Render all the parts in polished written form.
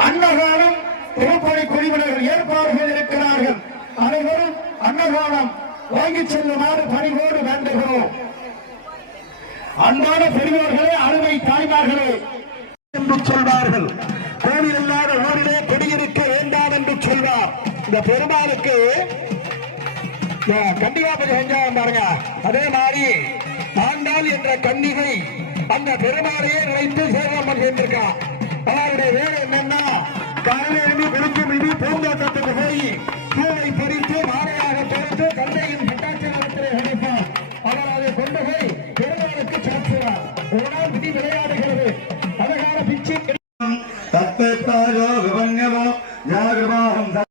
அன்னதானம் திருப்பணி குழுவினர்கள் ஏற்பாடுகள் இருக்கிறார்கள். அனைவரும் அன்னதானம் வாங்கி செல்லுமாறு பணிவோடு வேண்டுகிறோம். அன்பான பெரியோர்களே, அருமை தாய்மார்களே என்று சொல்வார்கள். கோவில் இல்லாத ஊரிலே குடியிருக்க வேண்டாம் என்று சொல்வார். இந்த பெருமாளுக்கு கண்டிப்பா செஞ்சாங்க பாருங்க. அதே மாதிரி ஆண்டாள் என்ற கன்னிகை அந்த பெருமாளையே நினைத்து சேவம் பண்ணிருக்கான். அவருடைய வேலை என்னன்னா, காலையிலிருந்து குளிக்கும் மீது பூந்தோட்டத்துக்கு போய் பூவை பறித்து மாலையாக தொடுத்து கண்டையின் பட்டாட்சியத்திலே அடிப்பார். அவர் அதை கொண்டு போய் பெருமாளுக்கு சாத்துவார். ஒரு நாள் விதி விளையாடுகிறது. அழகான பிச்சு தத்தோ விவங்கமோ ஜாகிரமாகும்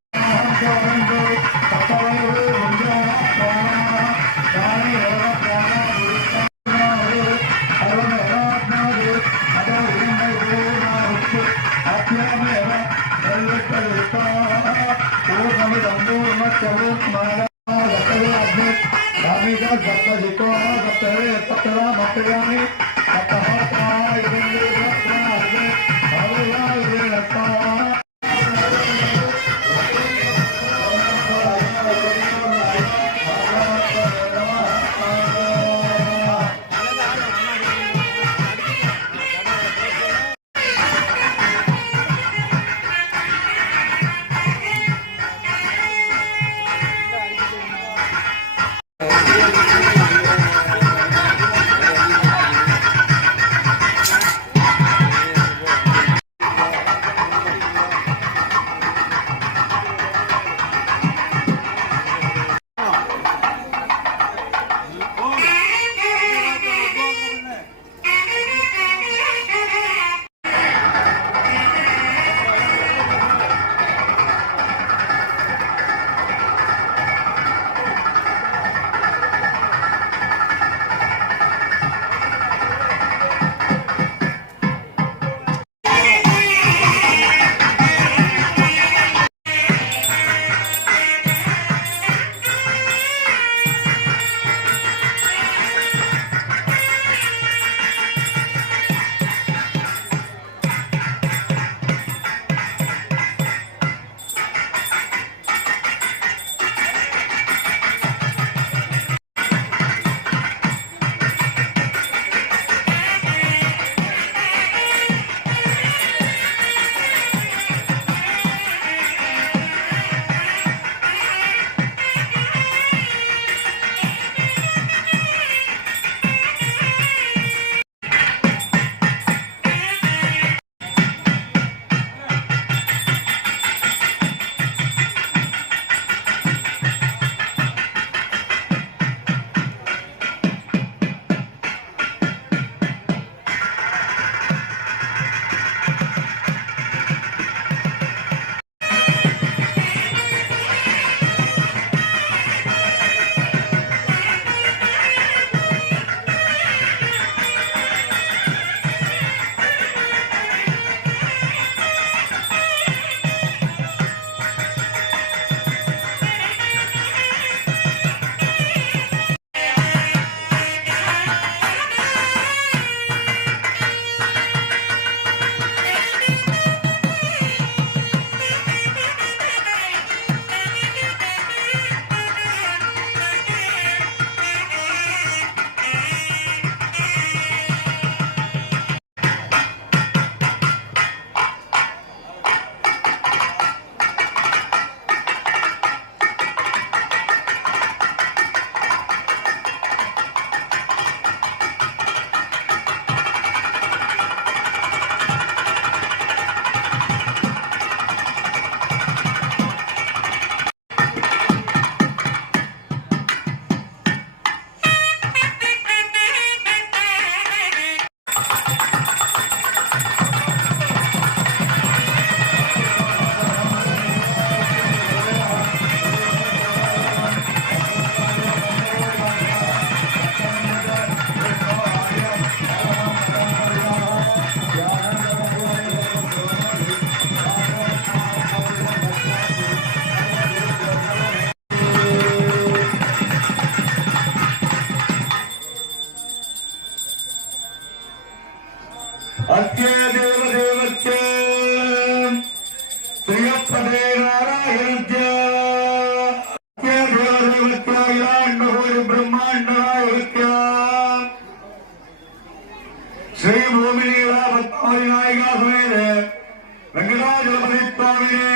வெங்கடாஜலபதி சுவாமியே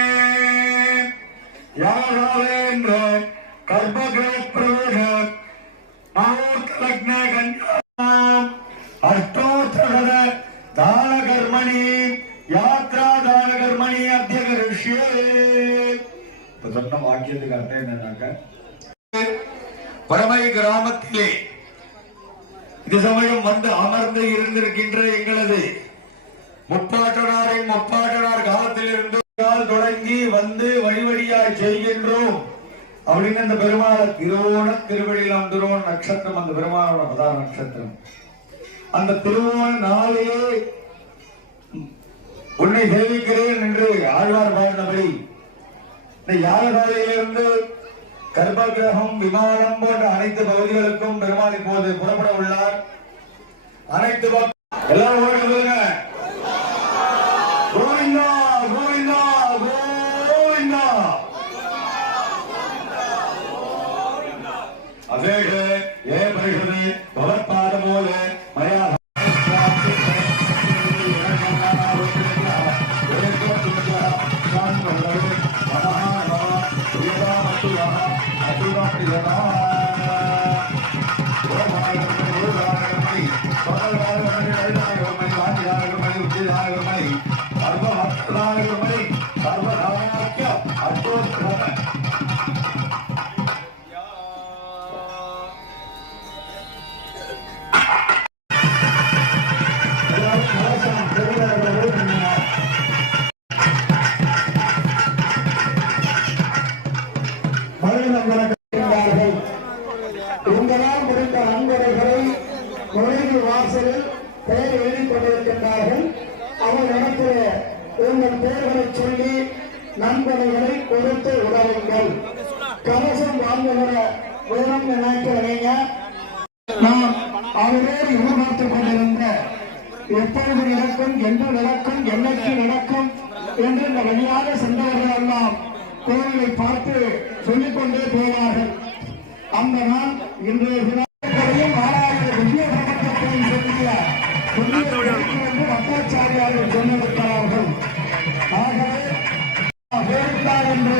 யாராவேந்திர கர்ப்பகிரக பிரவேக மாவோர்த்த லக்ன கன்யா அஷ்டோத்தர தான கர்மணி யாத்ரா தான கர்மணி அத்தியகரிஷ்யே. இப்ப சொன்ன வாக்கியத்துக்கு அர்த்தம் என்னன்னாக்க, பரமை கிராமத்திலே இது சமயம் வந்து அமர்ந்து இருந்திருக்கின்ற எங்களது முப்பாட்டனாரின் முப்பாட்டனார் காலத்திலிருந்து தொடங்கி வந்து வழிவழியாய் செய்கின்றோம் அப்படின்னு அந்த பெருமாள் திருவோண திருவடியிலம் திருவோண நட்சத்திரம், அந்த பெருமாளோட பிரதான நட்சத்திரம். அந்த திருவோண நாளையே உன்னை சேவிக்கிறேன் என்று ஆழ்வார் பாடினபடி இந்த யாகசாலையிலிருந்து கர்ப்பகிரகம் விமானம் போன்ற அனைத்து பகுதிகளுக்கும் பெருமாள் இப்போது புறப்பட உள்ளார். அனைத்து எல்லாரும் சொல்லுங்க, கோவிந்தா கோவிந்தா கோவிந்தா. அபேஷ ஏ பரிஷதி பவத்பாதமூல மயா உங்களால் முடிந்த அன்பர்களை நுழைவு வாசலில் பெயர் எழுதிக் கொண்டிருக்கின்றார்கள். அவர்களிடத்தில் உங்கள் பெயர்களை சொல்லி நண்பர்களை கொடுத்து உதவுங்கள். கவசம் வாங்குகிற வேணும் நினைக்கிறீங்க. நாம் அவரோடு எதிர்பார்த்துக் கொண்டிருந்த எப்பொழுது நடக்கும், என்று நடக்கும், என்னைக்கு நடக்கும் என்று இந்த வழியாக சென்றவர்கள் எல்லாம் கோவிலை பார்த்து சொல்லிக் கொண்டே போவார்கள். அந்த நாள் இன்றைய தினத்தையும் விஜய பிரபந்தத்தை என்று பட்டாச்சாரியார்கள் சொன்னிருக்கிறார்கள். ஆகவே என்று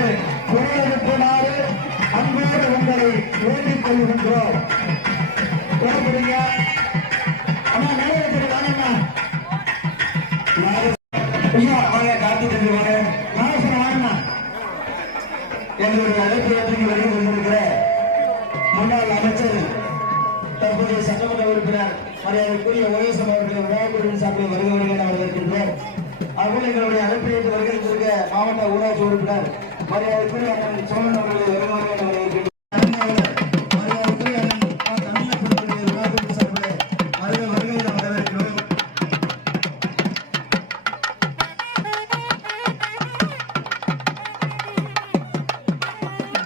குரல் எழுப்பினாரு அன்போடு உங்களை வேண்டிக் கொள்கின்றோம். போடுங்க அண்ணா, நேரத்துக்கு வாங்கண்ணா. கார்த்திக் வாங்க, நாகேஸ்வரன் வாங்கண்ணா. எங்களுடைய அழைப்பு வருகை கொண்டிருக்கிற முன்னாள் அமைச்சர், தற்போதைய சட்டமன்ற உறுப்பினர் மரியாதைக்குரிய ஒரேசம் அவர்களை விழாக்குழுவின் சார்பில் வருகை வருகை வரவேற்கின்றோம். அவர்கள் எங்களுடைய அழைப்பை ஏற்று வருகை இருக்க மாவட்ட ஊராட்சி உறுப்பினர் மரியாதைக்குரிய அண்ணன் சோழன் அவர்களை வருகை வரவேற்கின்றோம். மரியாதைக்குரிய அண்ணன் தமிழகத்தினுடைய விழாக்குழு சார்பில் வருகை வருகை வரவேற்கிறோம்.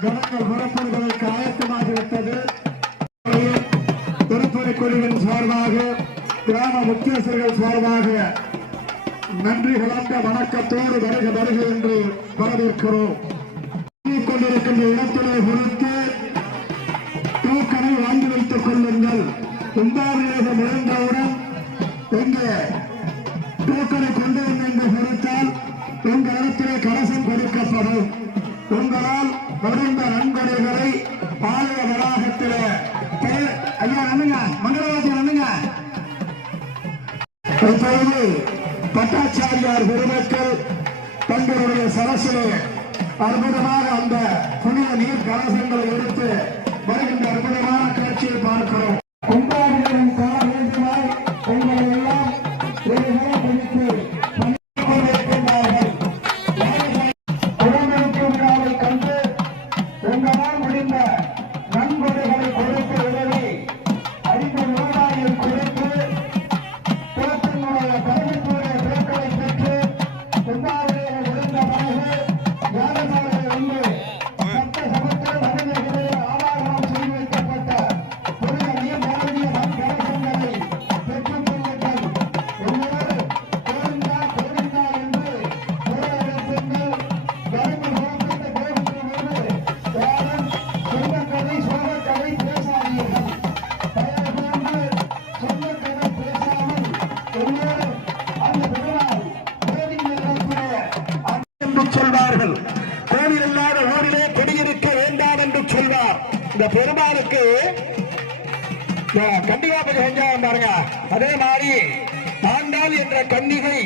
கணங்கள் புறப்படுவதற்கு ஆயத்தமாகிவிட்டது. திருப்பதி குழுவின் சார்பாக, கிராம முக்கியஸ்தர்கள் சார்பாக நன்றி கலந்த வணக்கத்தோடு வருக வருக என்று வரவேற்கிறோம். கொண்டிருக்கின்ற இடத்திலே குறித்து டோக்கனை வாங்கி வைத்துக் கொள்ளுங்கள். கும்பாபிஷேகம் முடிந்தவுடன் இங்கே டோக்கனை கொண்டு வந்து கொடுத்தால் உங்கள் இடத்திலே கலசம் கொடுக்கப்படும். உங்களால் முடிந்த நன்கொடைகளை ஆலய வளாகத்திலே ஐயா அண்ணுங்க, மங்களவாசி அண்ணுங்க. இப்பொழுது பட்டாச்சாரியார் பெருமக்கள் தங்களுடைய சரசிலே அற்புதமாக அந்த புனித நீர் கலசங்களை எடுத்து வருகின்ற அற்புதமான காட்சியை பார்க்கிறோம். கும்பாபிஷேகம் காண வேண்டுமாய் உங்களை எல்லாம் ஒரு முறை பிடித்து கொண்டிருக்கின்றார்கள். உடம்பெடுப்பு விழாவை கண்டு உங்களால் முடிந்த நன்கொடைகளை கொடுத்து உதவி 5 ரூபாயில் கொடுத்து தோட்டத்தினுடைய பதவிக்குரிய பேர்களை பெற்று கும்பாபிஷேகம் முடிந்த பிறகு யாகசாலையில் வந்து சட்ட சமத்தில் மனிதர்களே ஆவாகனம் செய்து வைக்கப்பட்ட புனித நீர் மூழ்கிய நன்கொடை இந்த பெருமாளுக்கு கண்டிப்பா செஞ்சாங்க பாருங்க. அதே மாதிரி ஆண்டாள் என்ற கன்னிகை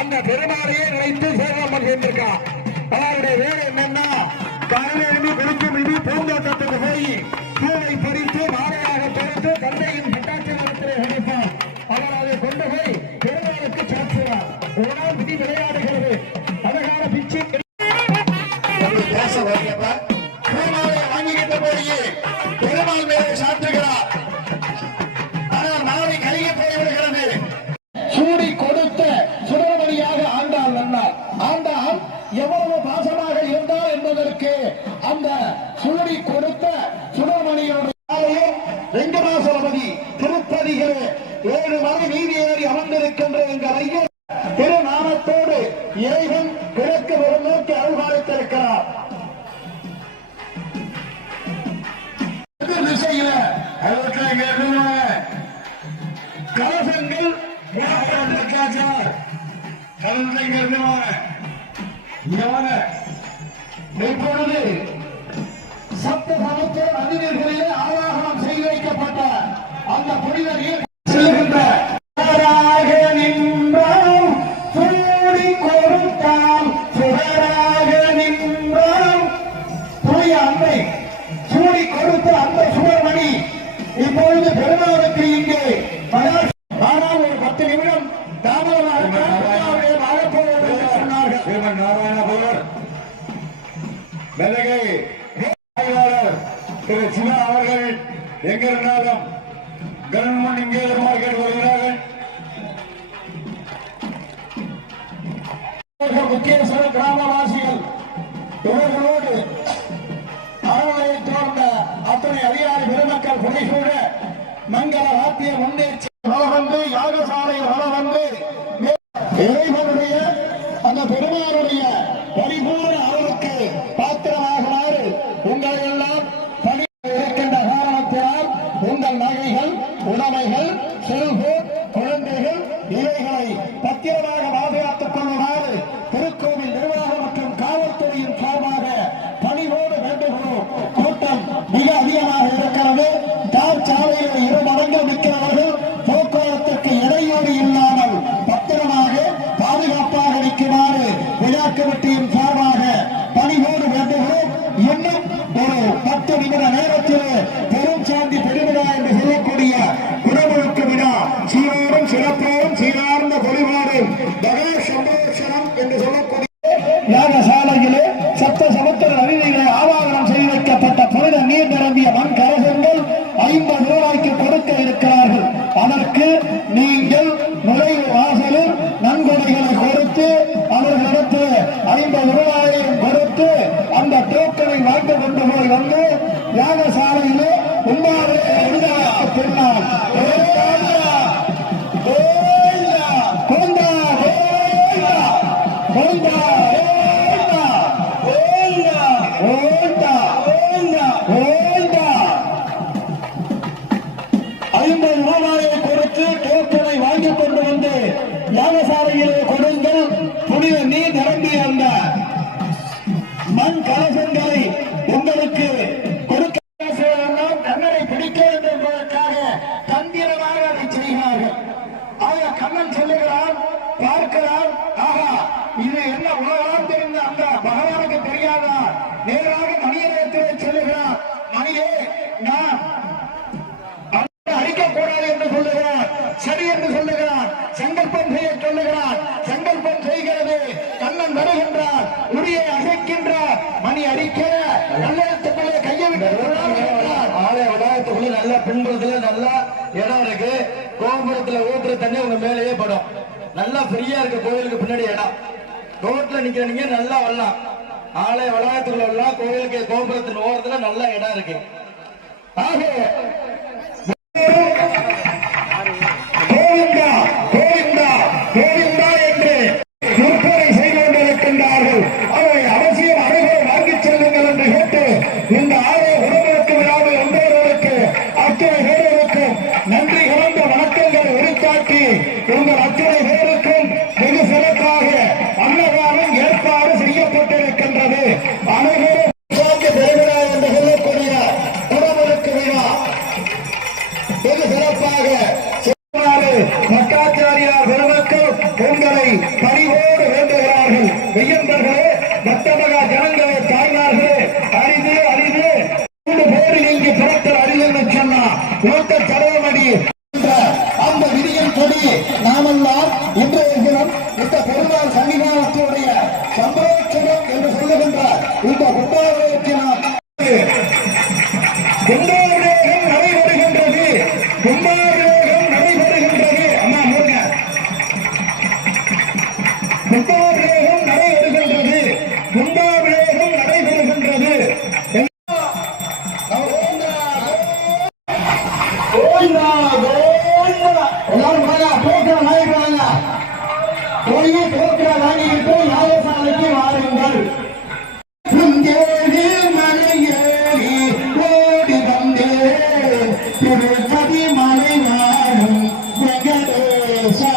அந்த பெருமாளையே நினைத்து சேவம் செய்திருக்கான். அவருடைய வேலை என்னன்னா காலையிலிருந்து குளிக்கும் மிதி பூந்தோட்டத்துக்கு போய் பூவை பறித்து மாலையாக தொடுத்து தந்தையின் பட்டாட்சத்திலே அடிப்பார். அவர் அதை கொண்டு போய் பெருமாளுக்கு சாட்சிவார். ஒரு விதி விளையாடுகிறது. அழகான பிச்சு பேச வருகிறப்ப பெருமாளை வாங்கிக்கிட்ட போய் பெருமாள் மேலே சாற்றுகிறார். ஆனால் மாலை கையை போய்விடுகிறது. சூடி கொடுத்த சுடமணியாக ஆண்டாள் வந்தார். ஆண்டாள் எவ்வளவு பாசமாக இருந்தார் என்பதற்கு அந்த சூடி கொடுத்த சுடமணியோட வெங்கடாசலபதி திருப்பதிகளே 7 மணி நீதி ஏறி அமர்ந்திருக்கின்ற எங்கள் ஐயர் திருநாமத்தோடு இறைவன் கிழக்கு ஒரு நோக்கி அருள்பாலித்திருக்கிறார். திசையில கலசங்கள் இப்பொழுது சப்த சமுத்திர நதிநீர்களிலே ஆவாகனம் செய்து வைக்கப்பட்ட அந்த புனித நீர் செல்கின்ற நின்றாம் சூடி கொடுத்தாம் சுடராக நின்றாம் தூய அன்னை சூடி கொடுத்த அந்த சுடர்மணி இப்பொழுது பெருமாளுக்கு இங்கே ஆனால் ஒரு 10 நிமிடம் தாமதமாக சொன்னார்கள். மெதகை திரு சிவா அவர்கள் எங்க இருந்தாலும் கவர்மெண்ட் இங்கே மார்க்கெட் வருகிறார்கள். முக்கியஸ்வர கிராமவாசிகள் இவர்களோடு அறநிலையை தோர்ந்த அத்தனை அதிகாரி பெருமக்கள் குடிசூட மங்கள வாத்திய முன்னேற்றி வள வந்து யாகசாலையில் வள வந்து இறைவனுடைய அந்த பெருமானுடைய பரிபூர்ண அவருக்கு பாத்திரமாகுமாறு உங்களை எல்லாம் பணி இருக்கின்ற காரணத்தினால் உங்கள் நகைகள் உடைமைகள் செல்போன் குழந்தைகள் இவைகளை பத்திரமாக பாதுகாத்துக் கொள்ளுமாறு திருக்கோவில் நிர்வாகம் மற்றும் காவல்துறையின் சார்பாக பணிவோடு வேண்டுகிறோம். கூட்டம் மிக அதிகமாக இருக்கிறது. தார் சாலையில் 2 மடங்கு நிற்கிறவர்கள் போக்குவரத்துக்கு இடையூறு இல்லாமல் பத்திரமாக பாதுகாப்பாக நிற்குமாறு விழா கமிட்டியின் சார்பாக பணிவோடு வேண்டுகிறோம். இன்னும் ஒரு 10 நிமிட நேரத்தில் பெரும் சாந்தி பெருவிழா என்று சொல்லக்கூடிய குடமுழுக்கு விழா சீரோடும் சிறப்போடும் சீரார்ந்த பொலிவாடும் சந்தோஷம் என்று சொல்லக்கூடிய யாகசாலையிலே சப்த சமுத்திர நதியிலே ஆவாகனம் செய்து வைக்கப்பட்ட புனித நீர் நிரம்பிய மண் கலசங்கள் 50 ரூபாய்க்கு கொடுக்க இருக்கிறார்கள். அதற்கு நீங்கள் நுழைவு வாசலில் நன்கொடைகளை கொடுத்து அவர்களிடத்தில் 50 ரூபாயையும் கொடுத்து அந்த டோக்கனை வாங்கி கொண்டு போய் வந்து யாகசாலையிலே உண்மையாலே பின்னால் யாகசாலையிலே கொடுங்கள். புனித நீர் நிரம்பிய அந்த மண் கலசங்களை உங்களுக்கு கொடுக்க கண்ணனை பிடிக்க வேண்டும் என்பதற்காக தந்திரமாக அதை செய்கிறார்கள். ஆக கண்ணன் சொல்லுகிறான், பார்க்கிறான், ஆகா இது என்ன உலகம் தெரிந்த அந்த பகவானுக்கு தெரியாதா? நேராக மணியத்திலே சொல்லுகிறான், மணியே நான் அழிக்கக்கூடாது என்று சொல்லுகிறான். சரி என்று சொல்லுகிறான். சங்கல்பம் செய்ய சொல்லுகிறான். சங்கல்பம் செய்கிறது. கண்ணன் வருகின்றார். உரியை அசைக்கின்றார். மணி அடிக்க நல்லத்துக்குள்ளே கையை விட்டு ஆலய வளாகத்துக்குள்ள நல்ல பின்புறத்துல நல்லா இடம் இருக்கு. கோபுரத்துல ஊற்றுற தண்ணி உங்க மேலேயே படும். நல்லா ஃப்ரீயா இருக்கு. கோவிலுக்கு பின்னாடி இடம். ரோட்ல நிக்கிறீங்க நல்லா வரலாம். ஆலய வளாகத்துக்குள்ள வரலாம். கோவிலுக்கு கோபுரத்தின் ஓரத்துல நல்ல இடம் இருக்கு. ஆக கோவிந்தா கோவிந்தா கோவிந்தா என்று விற்பனை செய்து கொண்டிருக்கின்றார்கள். அவரை அவசியம் அனைவரும் வாங்கிச் செல்லுங்கள் என்று கேட்டு இந்த ஆலய உடம்புக்கு விழாவில் வந்தவர்களுக்கு அத்தனை பேர்களுக்கும் நன்றி கலந்த வணக்கங்களை உரித்தாக்கி உங்கள் அத்தனை பேருக்கும் வெகு சிறப்பாக அன்னதானம் ஏற்பாடு செய்யப்பட்டிருக்கின்றது. அனைவரும் பெருவிழா என்று சொல்லக்கூடிய வருகிறார்கள். மெய்யன்பர்களே, பக்தமகா ஜனங்களே, தாய்மார்களே, அரிது அரிது பேரில் இங்கு பிறத்தல் அரிது சொன்னா ஓட்ட தடவமடி அந்த விதியின் கொடி நாமெல்லாம் இன்றைய தினம் இந்த பெருமாள் சன்னிதானத்தினுடைய சம்பரோட்சம் என்று சொல்லுகின்ற இந்த கும்பாபிஷேகம் நடைபெறுகின்றது. கும்பாபிஷேகம் நடைபெறுகின்றது. அம்மா மூடுங்க. கும்பாபிஷேகம் நடைபெறுகின்றது. கும்பாபிஷேகம் நடைபெறுகின்றது. எல்லாரும் போக்கிற வாங்கிக்கிறாங்க. போய் போக்கிற வாங்கிக்கிட்டு யாகசாலைக்கு வாருங்கள். மலையேறி ஓடி வந்தே திருப்பதி மலை வாழும் வெங்கடேசா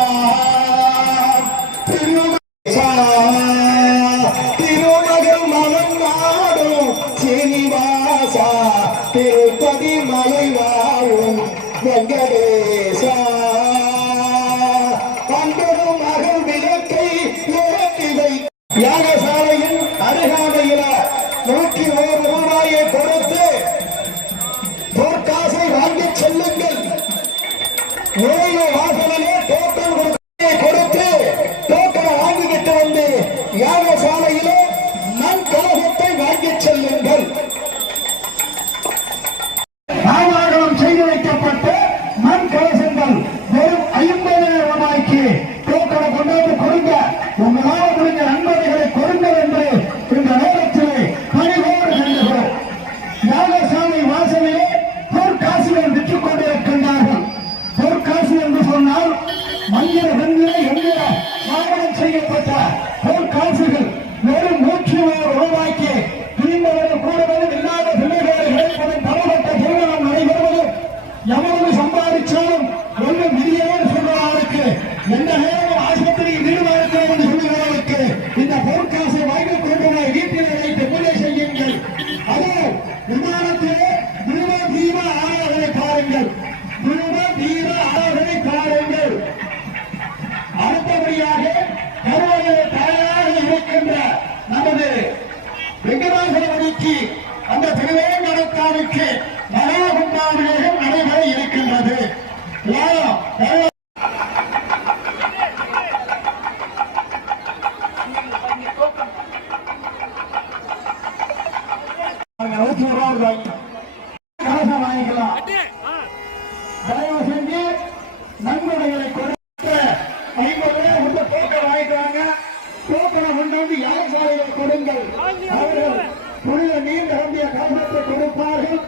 திருமகள் மலம் நாடும் சீனிவாசா திருப்பதி மலை வாழும் வெங்கடேசா அன்பரும் மகள் விளக்கை ஏற்றிவை யாகசாலையின் அருகாமையில 101 ரூபாயை கொடுத்து பொற்காசை வாங்கி செல்லுங்கள். நுழைவு வாசலிலே டோக்கன் கொடுத்து டோக்கனை வாங்கிவிட்டு வந்து யாகசாலையிலே மண் கலசத்தை வாங்கி செல்லுங்கள். ஆவாகனம் செய்து வைக்கப்பட்டு மண் கலசங்கள் வெறும் 50,000 ரூபாய்க்கு டோக்கனை கொண்டாந்து கொடுங்க. உங்களால் முடிஞ்ச நன்மைகளை கொடுங்கள் என்று இந்த நேரத்திலே பணிவோடு செல்கிறோம். யாகசாலை வாசலிலே பொற்காசுகள் விற்றுக் கொண்டிருக்கின்றார்கள். பொற்காசு என்று சொன்னால் மஞ்சள் வெண்ணிலை என்கிற சாதனம் செய்யப்பட்ட பொற்காசுகள் வெறும் 101 ரூபாய்க்கு தீர்ந்தவர்கள் கூடுவதும் இல்லாத பிள்ளைகளை இழைப்பதும் பலப்பட்ட திருமணம் நடைபெறுவதும் எவ்வளவு சம்பாதிச்சாலும் ஒன்றும் விதியோடு சொல்றவர்களுக்கு எந்த நேரமும் ஆஸ்பத்திரியில் வீடுமா இருக்கிறோம் என்று சொல்லுகிறவர்களுக்கு இந்த பொற்காசை வாங்கிக் கொண்டு போய் வீட்டில் வைத்து பூஜை செய்யுங்கள். அதோ விமானத்திலே திரும தீப ஆராதனை பாருங்கள். திரும தீப ஆராதனை பாருங்கள். அடுத்தபடியாக கருவறையிலே தயாராக இருக்கின்ற நமது வெங்கடாசலபதிக்கு அந்த திருவேங்கடத்தானுக்கு மகா கும்பாபிஷேகம் நடைபெற இருக்கின்றது. கலசம் வாங்கிக்கலாம். தயவு செஞ்சு நன்கொடைகளை கொடுத்து 50 உள்ள டோக்கன் வாங்கிக்கிறாங்க. டோக்கனை கொண்டு வந்து யாகசாலையில் கொடுங்கள். அவர்கள் புனித நீர் நிரம்பிய கலசத்தை கொடுப்பார்கள்.